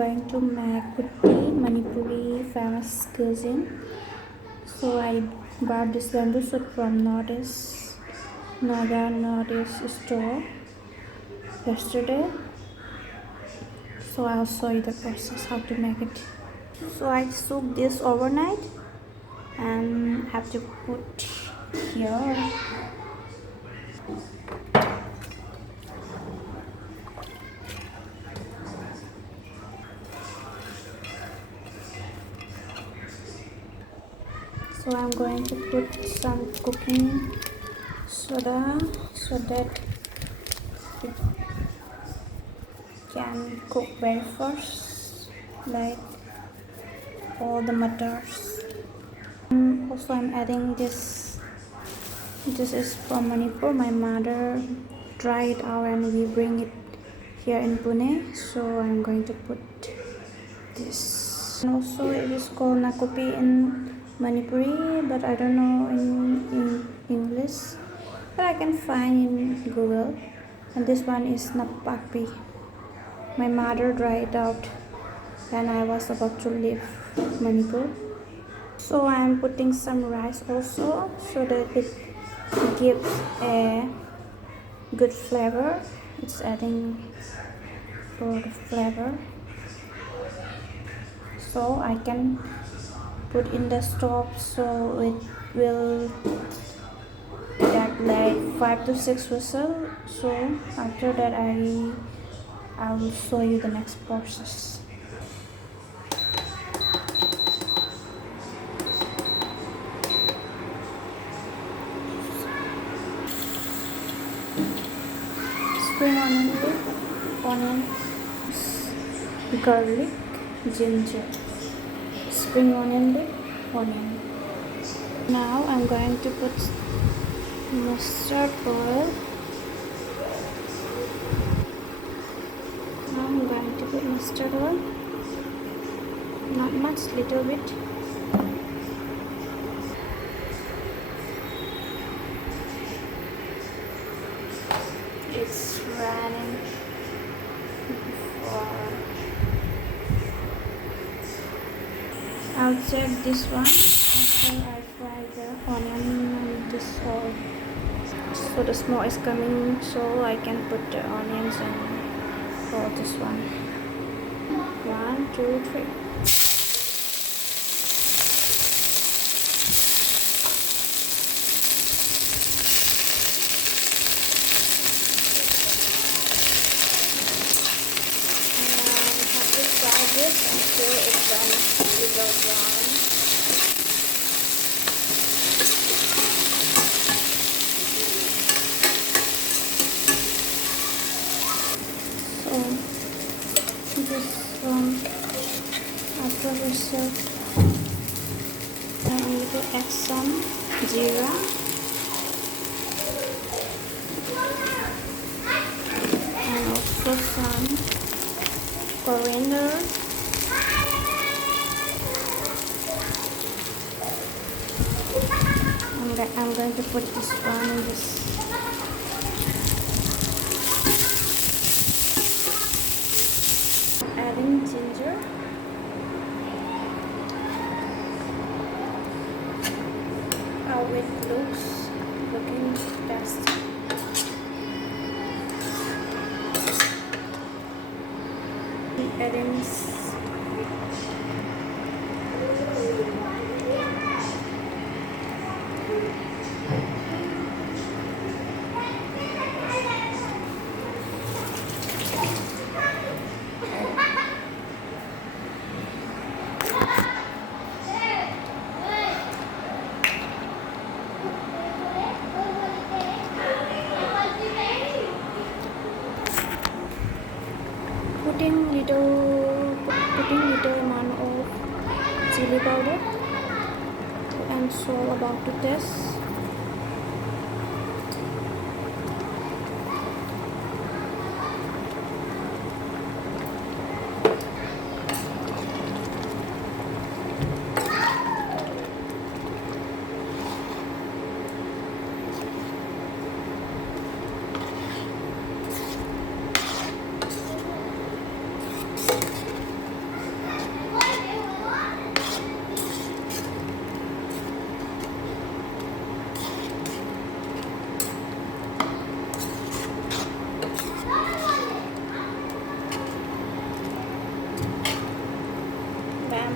going to make utti, Manipuri famous cuisine. So I bought this bamboo shoot from Mangan Northeast store yesterday. So I'll show you the process how to make it. So I soak this overnight and have to put here. So I'm going to put some cooking soda so that it can cook very fast, like all the matters. Also I'm adding this. This is from Manipur. My mother dried it out and we bring it here in Pune. So I'm going to put this. And also it is called nakupi in Manipuri, but I don't know in English. But I can find in Google. And this one is napapi. My mother dried it out when I was about to leave Manipur. So I am putting some rice also so that it gives a good flavor. It's adding for the flavor. So I can put in the stove so it will get like 5 to 6 whistles. So after that I will show you the next process. Spring onion, garlic, ginger, spring onion leaf, onion. Now I'm going to put mustard oil. Now I'm going to put mustard oil. Not much, little bit. It's running before. I'll check this one after I fry the onion and this oil. So the smoke is coming, so I can put the onions and for this one. 1, 2, 3. This until it turns little brown. So this one after we serve, I need to add some jeera and also some coriander. I'm going to put this one in this. Adding ginger. How it looking best. Adding putting little amount of chili powder and salt about to taste.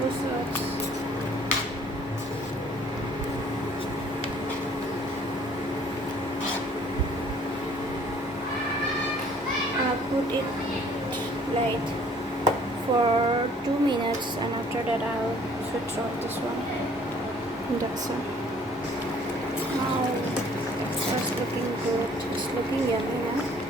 Usoi. I'll put it light for 2 minutes, and after that I'll switch off this one. That's it. Now it's looking good. It's looking yummy now.